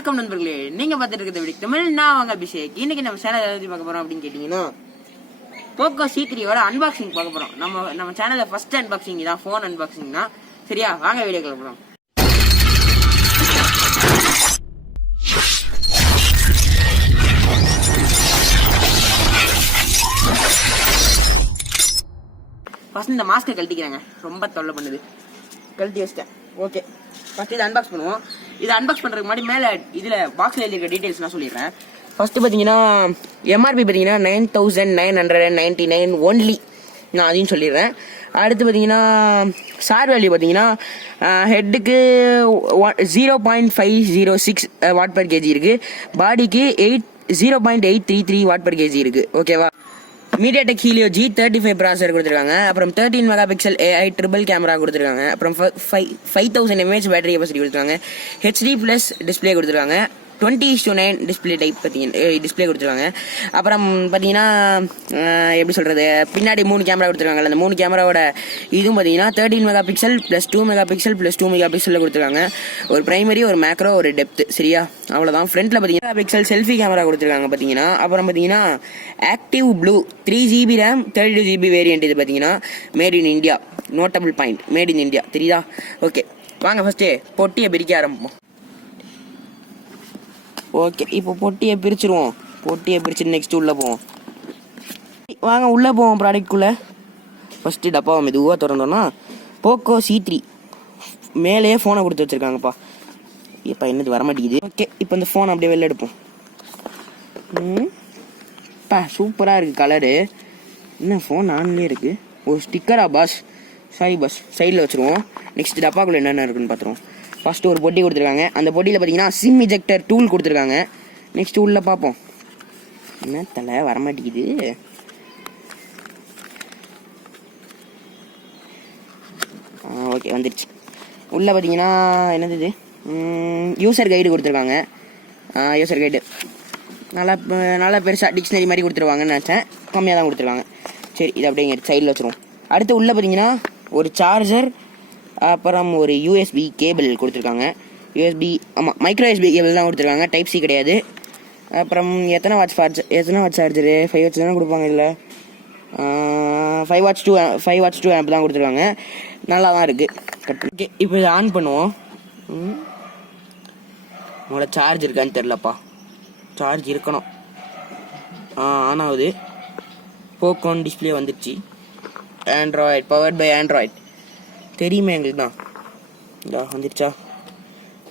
வணக்கம் நண்பர்களே, நீங்க பார்த்துட்டு இருக்கிறது வீடியோ தமிழ். நான் வாங்க அபிஷேக். இன்னைக்கு நம்ம சேனல் எதாவது பார்க்க போறோம் அப்படின்னு கேட்டீங்கன்னா, போக்கோ C3யோட அன்பாக்சிங் பார்க்க போறோம். நம்ம சேனல்ல ஃபர்ஸ்ட் அன்பாக்சிங் தான், ஃபோன் அன்பாக்சிங் தான். சரியா, வாங்க வீடியோக்குள்ள போலாம். ஃபர்ஸ்ட் இந்த மாஸ்க்கை கழட்டிக்கிறாங்க, ரொம்ப தொல்லை பண்ணுது. கழட்டி வச்சிட்டேன். ஓகே, ஃபர்ஸ்ட் இதை அன்பாக்ஸ் பண்ணுவோம். இதை அன்பாக்ஸ் பண்ணுறதுக்கு முன்னாடி மேலே இதில் பாக்ஸில் எழுதிருக்க டீட்டெயில்ஸ் நான் சொல்லிடுறேன். ஃபர்ஸ்ட்டு பார்த்தீங்கன்னா எம்ஆர்பி பார்த்தீங்கன்னா 9999 ஒன்லி, நான் அதையும் சொல்லிடுறேன். அடுத்து பார்த்தீங்கன்னா சார் வேல்யூ பார்த்தீங்கன்னா ஹெட்டுக்கு 0.506 வாட் பர் கேஜி இருக்குது. பாடிக்கு 0.833 வாட் பர் கேஜி இருக்குது. ஓகேவா? மீடியாடெக் ஹீலியோ G35 ப்ராசர் கொடுத்துருக்காங்க. அப்புறம் 13 mega pixel AI triple camera கொடுத்துருக்காங்க. அப்புறம் 5000 mAh பேட்டரி கெப்பாசிட்டி கொடுத்துருக்காங்க. HD+ டிஸ்பிளே கொடுத்துருக்காங்க. 20:9 டிஸ்பிளே டைப் டிஸ்பிளே கொடுத்துருவாங்க. அப்புறம் பார்த்தீங்கன்னா எப்படி சொல்கிறது, பின்னாடி 3 கேமரா கொடுத்துருக்காங்கல்ல, அந்த 3 கேமராவோட இதுவும் பார்த்தீங்கன்னா 13 mega pixel +2 mega pixel +2 mega பிக்சலில் கொடுத்துருக்காங்க. ஒரு பிரைமரி, ஒரு மேக்ரோ, ஒரு டெப்த். சரியா, அவ்வளோதான். ஃப்ரண்ட்டில் பார்த்தீங்கன்னா பிக்சல் செல்ஃபி கேமரா கொடுத்துருக்காங்க பார்த்தீங்கன்னா. அப்புறம் பார்த்தீங்கன்னா active blue 3GB RAM 32GB variant. இது பார்த்தீங்கன்னா made in India. Notable point, made in India. தெரியுதா? ஓகே, வாங்க ஃபஸ்ட்டு பொட்டியை பிரிக்க ஆரம்பிப்போம். ஓகே, இப்போ பொட்டியை பிரிச்சுருவோம். பொட்டியை பிரிச்சுட்டு நெக்ஸ்ட் உள்ளே போவோம். வாங்க உள்ளே போவோம் ப்ராடக்ட்குள்ளே. ஃபஸ்ட்டு டப்பாவை மெதுவாக திறந்தோன்னா போக்கோ C3 மேலேயே ஃபோனை கொடுத்து வச்சுருக்காங்கப்பா. இப்போ என்னது வரமாட்டேங்குது. ஓகே, இப்போ இந்த ஃபோனை அப்படியே வெளில எடுப்போம். சூப்பராக இருக்குது கலரு. என்ன ஃபோன் ஆன்லேயே இருக்குது. ஒரு ஸ்டிக்கரா பாஸ்? சாரி பாஸ், சைடில் வச்சுருவோம். நெக்ஸ்ட் டப்பாக்குள்ளே என்னென்ன இருக்குன்னு பார்த்துருவோம். ஃபஸ்ட்டு ஒரு பொட்டி கொடுத்துருக்காங்க. அந்த பொட்டியில் பார்த்தீங்கன்னா சிம் இஜெக்டர் டூல் கொடுத்துருக்காங்க. நெக்ஸ்ட் உள்ளே பார்ப்போம். என்ன தலை வரமாட்டேங்குது. ஓகே, வந்துடுச்சு. உள்ளே பார்த்தீங்கன்னா என்னது இது, யூசர் கைடு கொடுத்துருக்காங்க. யூசர் கைடு நல்லா பெருசாக டிக்ஷனரி மாதிரி கொடுத்துருவாங்கன்னு நினச்சேன். கம்மியாக தான் கொடுத்துருக்காங்க. சரி, இது அப்படியே சைடில் வச்சுருவோம். அடுத்து உள்ளே பார்த்தீங்கன்னா ஒரு சார்ஜர், அப்புறம் ஒரு USB கேபிள் கொடுத்துருக்காங்க. USB, ஆமாம், மைக்ரோ USB கேபிள் தான் கொடுத்துருக்காங்க, டைப் C கிடையாது. அப்புறம் எத்தனை வாட்ச் சார்ஜரு? 5 வாட்ச் தானே கொடுப்பாங்க. இல்லை, 5 வாட்ஸ் 2 ஆம்ப் தான் கொடுத்துருக்காங்க. நல்லா தான் இருக்குது. ஓகே, இப்போ இதை ஆன் பண்ணுவோம். உங்களோட சார்ஜ் இருக்கான்னு தெரிலப்பா. சார்ஜ் இருக்கணும். ஆன் ஆகுது. போக்கோன் டிஸ்பிளே வந்துடுச்சு. Android, powered by Android. தெரியுமே எங்களுக்கு தான். இதா வந்துடுச்சா?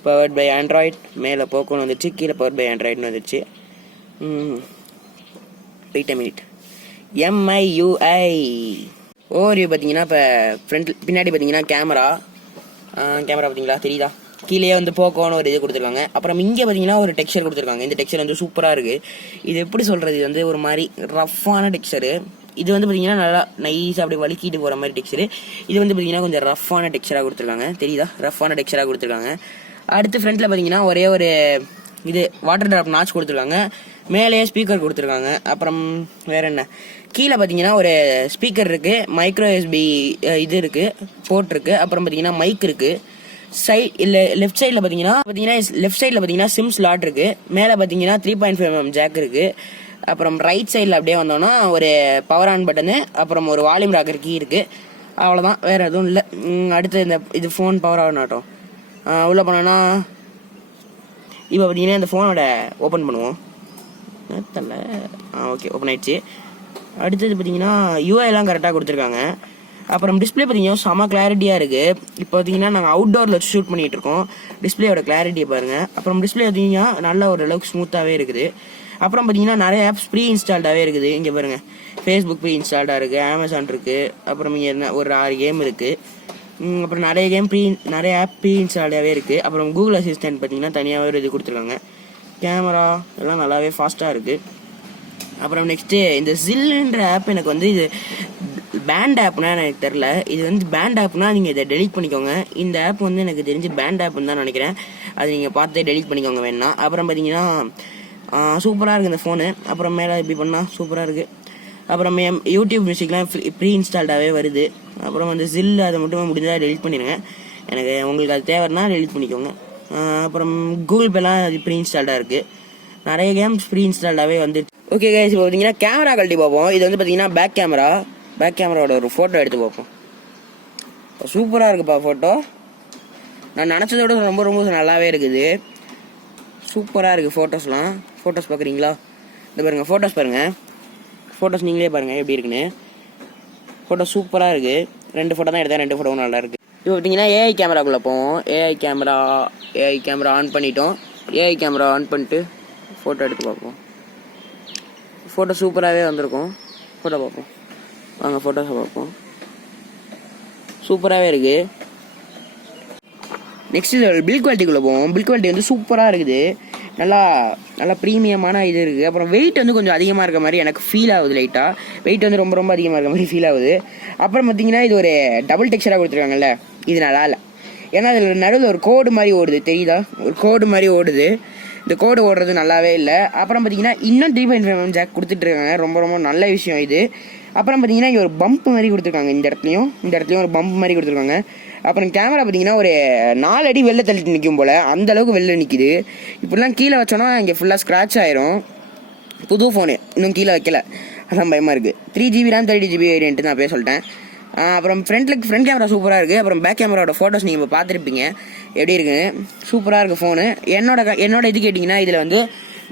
Powered by Android. மேலே போக்கோன்னு வந்துடுச்சு, கீழே பவர்ட் பை ஆண்ட்ராய்ட்னு வந்துடுச்சு. Wait a minute. MIUI overview பார்த்தீங்கன்னா இப்போ பின்னாடி பார்த்தீங்கன்னா கேமரா பார்த்தீங்களா, தெரியுதா? கீழே வந்து போக்கோன்னு ஒரு இது கொடுத்துருக்காங்க. அப்புறம் இங்கே பார்த்தீங்கன்னா ஒரு டெக்ஸ்சர் கொடுத்துருக்காங்க. இந்த டெக்ஸ்சர் வந்து சூப்பராக இருக்குது. இது எப்படி சொல்கிறது, இது வந்து ஒரு மாதிரி ரஃப்பான டெக்ஸ்சரு. இது வந்து பார்த்தீங்கன்னா நல்லா நைஸாக அப்படியே வலிக்கிட்டு போகிற மாதிரி டெக்ஸ்சரு. இது வந்து பார்த்தீங்கன்னா கொஞ்சம் ரஃப்பான டெக்ஸ்சராக கொடுத்துருக்காங்க. தெரியுதா? ரஃப்பான டெக்ஸ்சராக கொடுத்துருக்காங்க. அடுத்து ஃப்ரண்ட்டில் பார்த்தீங்கன்னா ஒரே ஒரு இது வாட்டர் ட்ராப் நாச் கொடுத்துருக்காங்க. மேலேயே ஸ்பீக்கர் கொடுத்துருக்காங்க. அப்புறம் வேறு என்ன, கீழே பார்த்தீங்கன்னா ஒரு ஸ்பீக்கர் இருக்குது, மைக்ரோ USB இது இருக்குது, போர்ட் இருக்குது. அப்புறம் பார்த்தீங்கன்னா மைக் இருக்குது. லெஃப்ட் சைடில் பார்த்தீங்கன்னா சிம் ஸ்லாட் இருக்குது. மேலே பார்த்தீங்கன்னா 3.5mm ஜாக் இருக்குது. அப்புறம் ரைட் சைடில் அப்படியே வந்தோன்னா ஒரு பவர் ஆன் பட்டனு, அப்புறம் ஒரு வால்யூம் ராக்கர் கீ இருக்குது. அவ்வளோதான், வேறு எதுவும் இல்லை. அடுத்து இது ஃபோன் பவர் ஆன் ஆகட்டும். உள்ளே போனோன்னா இப்போ பார்த்தீங்கன்னா இந்த ஃபோனோட ஓப்பன் பண்ணுவோம். தெரியல. ஓகே, ஓப்பன் ஆயிடுச்சு. அடுத்தது பார்த்தீங்கன்னா UI கரெக்டாக கொடுத்துருக்காங்க. அப்புறம் டிஸ்பிளே பார்த்தீங்கன்னா செம கிளாரிட்டியாக இருக்குது. இப்போ பார்த்தீங்கன்னா நாங்கள் அவுட்டோரில் வச்சு ஷூட் பண்ணிகிட்டு இருக்கோம். டிஸ்பிளேயோட கிளாரிட்டியை பாருங்கள். அப்புறம் டிஸ்பிளே பார்த்தீங்கன்னா நல்ல ஓரளவுக்கு ஸ்மூத்தாகவே இருக்குது. அப்புறம் பார்த்தீங்கன்னா நிறைய ஆப்ஸ் ப்ரீ இன்ஸ்டால்டாகவே இருக்குது. இங்கே பாருங்கள், ஃபேஸ்புக் ப்ரீ இன்ஸ்டால்டாக இருக்குது, அமேசான் இருக்குது. அப்புறம் இங்கே என்ன ஒரு 6 கேம் இருக்குது. அப்புறம் நிறைய ஆப் ப்ரீ இன்ஸ்டால்டாகவே இருக்குது. அப்புறம் கூகுள் அசிஸ்டன்ட் பார்த்தீங்கன்னா தனியாகவே ஒரு இது கொடுத்துருக்காங்க. கேமரா எல்லாம் நல்லாவே ஃபாஸ்ட்டாக இருக்குது. அப்புறம் நெக்ஸ்ட்டு இந்த ஜில்லுன்ற ஆப் எனக்கு வந்து இது பேண்ட் ஆப்னா எனக்கு தெரில. இது வந்து பேண்ட் ஆப்னா நீங்கள் இதை டெலிட் பண்ணிக்கோங்க. இந்த ஆப் வந்து எனக்கு தெரிஞ்சு பேண்ட் ஆப்னு தான் நினைக்கிறேன். அது நீங்கள் பார்த்து டெலிட் பண்ணிக்கோங்க வேணா. அப்புறம் பார்த்தீங்கன்னா சூப்பராக இருக்குது இந்த ஃபோனு. அப்புறம் மேலே இப்படி பண்ணால் சூப்பராக இருக்குது. அப்புறம் யூடியூப் மியூசிக்லாம் ப்ரீ இன்ஸ்டால்டாகவே வருது. அப்புறம் வந்து ஜில் அதை மட்டும் முடிஞ்சால் டெலிட் பண்ணிடுங்க. எனக்கு உங்களுக்கு அது தேவைன்னா டெலிட் பண்ணிக்கோங்க. அப்புறம் கூகுள் பேலாம் அது ப்ரீ இன்ஸ்டால்டாக இருக்குது. நிறைய கேம்ஸ் ப்ரீ இன்ஸ்டால்டாகவே வந்து. ஓகே கைஸ், இப்போ பார்த்தீங்கன்னா கேமரா கழட்டி பார்ப்போம். இது வந்து பார்த்தீங்கன்னா பேக் கேமராவோட ஒரு ஃபோட்டோ எடுத்து பார்ப்போம். சூப்பராக இருக்குப்பா ஃபோட்டோ. நான் நினச்சதை விட ரொம்ப ரொம்ப நல்லாவே இருக்குது. சூப்பராக இருக்குது ஃபோட்டோஸ் பார்க்குறீங்களா? இந்த பாருங்கள் ஃபோட்டோஸ் நீங்களே பாருங்கள் எப்படி இருக்குன்னு. ஃபோட்டோ சூப்பராக இருக்குது. 2 ஃபோட்டோ தான் எடுத்தேன், 2 ஃபோட்டோவும் நல்லா இருக்குது. இப்போ பார்த்தீங்கன்னா ஏஐ கேமராக்குள்ளே போவோம். ஏஐ கேமரா ஆன் பண்ணிட்டோம். ஏஐ கேமரா ஆன் பண்ணிட்டு ஃபோட்டோ எடுத்து பார்ப்போம். ஃபோட்டோ சூப்பராகவே வந்திருக்கும். ஃபோட்டோ பார்ப்போம் வாங்க, ஃபோட்டோஸை பார்ப்போம். சூப்பராகவே இருக்குது. நெக்ஸ்ட் பில் குவாலிட்டிக்குள்ளே போவோம். பில் குவாலிட்டி வந்து சூப்பராக இருக்குது. நல்லா ப்ரீமியமான இது இருக்குது. அப்புறம் வெயிட் வந்து கொஞ்சம் அதிகமாக இருக்க மாதிரி எனக்கு ஃபீல் ஆகுது. லைட்டாக வெயிட் வந்து ரொம்ப ரொம்ப அதிகமாக இருக்க மாதிரி ஃபீல் ஆகுது. அப்புறம் பார்த்தீங்கன்னா இது ஒரு டபுள் டெக்ஸ்சராக கொடுத்துருக்காங்கல்ல, இது நல்லா இல்லை. ஏன்னா அதில் நடுவில் ஒரு கோடு மாதிரி ஓடுது, தெரியுதா? ஒரு கோடு மாதிரி ஓடுது. இந்த கோடு ஓடுறது நல்லாவே இல்லை. அப்புறம் பார்த்தீங்கன்னா இன்னும் 3.5mm ஜாக் கொடுத்துட்ருக்காங்க. ரொம்ப ரொம்ப நல்ல விஷயம் இது. அப்புறம் பார்த்தீங்கன்னா இங்கே ஒரு பம்ப் மாதிரி கொடுத்துருக்காங்க. இந்த இடத்துலையும் ஒரு பம்ப் மாதிரி கொடுத்துருக்காங்க. அப்புறம் கேமரா பார்த்தீங்கன்னா ஒரு 4 அடி வெளில தள்ளிட்டு நிற்கும் போல், அந்தளவுக்கு வெளில நிற்கிது. இப்படிலாம் கீழே வச்சோன்னா இங்கே ஃபுல்லாக ஸ்க்ராட்ச் ஆயிரும். புது ஃபோனு இன்னும் கீழே வைக்கல, அதான் பயமாக இருக்குது. 3GB RAM 32GB வேரியன்ட்டு நான் போய் சொல்லிட்டேன். அப்புறம் ஃப்ரண்ட் கேமரா சூப்பராக இருக்குது. அப்புறம் பேக் கேமராவோட ஃபோட்டோஸ் நீங்கள் இப்போ பார்த்துருப்பீங்க எப்படி இருக்குன்னு. சூப்பராக இருக்குது ஃபோனு. என்னோட இது கேட்டிங்கன்னா இதில் வந்து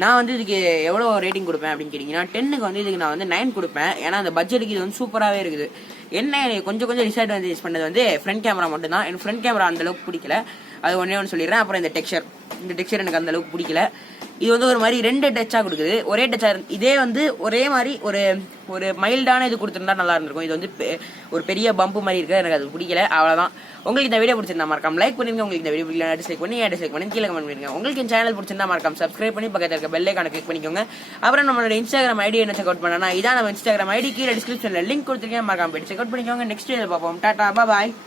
நான் வந்து இதுக்கு எவ்வளோ ரேட்டிங் கொடுப்பேன் அப்படின்னு கேட்டிங்கன்னா 10க்கு வந்து இதுக்கு நான் வந்து 9 கொடுப்பேன். ஏன்னா அந்த பட்ஜெட்டுக்கு இது வந்து சூப்பராகவே இருக்குது. என்ன கொஞ்சம் டிஸ்அட்வான்டேஜ் பண்ணது வந்து ஃப்ரண்ட் கேமரா மட்டும்தான். எனக்கு ஃப்ரண்ட் கேமரா அந்தளவுக்கு பிடிக்கல, அது ஒன்று சொல்லிடுறேன். அப்புறம் இந்த டெக்ஸ்சர் எனக்கு அந்தளவுக்கு பிடிக்கல. இது வந்து ஒரு மாதிரி 2 டச்சாக கொடுக்குது. ஒரே டச்சாக இதே வந்து ஒரே மாதிரி ஒரு மைல்டான இது கொடுத்துருந்தா நல்லா இருந்திருக்கும். இது வந்து ஒரு பெரிய பம்பு மாதிரி இருக்குது, எனக்கு அது பிடிக்கல. அவ்வளோதான். உங்களுக்கு இந்த வீடியோ பிடிச்சிருந்தா மறக்காம லைக் பண்ணுங்க. உங்களுக்கு இந்த வீடியோ பிடிக்கல டிஸ்லைக் பண்ணி கீழே கமெண்ட் பண்ணுங்க. உங்களுக்கு இந்த சேனல் பிடிச்சிருந்தா மறக்காம சப்ஸ்கிரைப் பண்ணி பக்கத்தில் இருக்க பெல் ஐகானை கிளிக் பண்ணிக்கோங்க. அப்புறம் நம்மளோட இன்ஸ்டாகிராம் ஐடி என்ன செக் அவுட் பண்ணனா இதான் நம்ம இன்ஸ்டாகிராம் ஐடி. கீழே டிஸ்கிரிப்ஷனில் லிங்க் கொடுத்துருக்கேன், மறக்காம போய் செக் அவுட் பண்ணிக்கோங்க. நெக்ஸ்ட் வீடியோவில் பார்ப்போம். டாடா பாய்.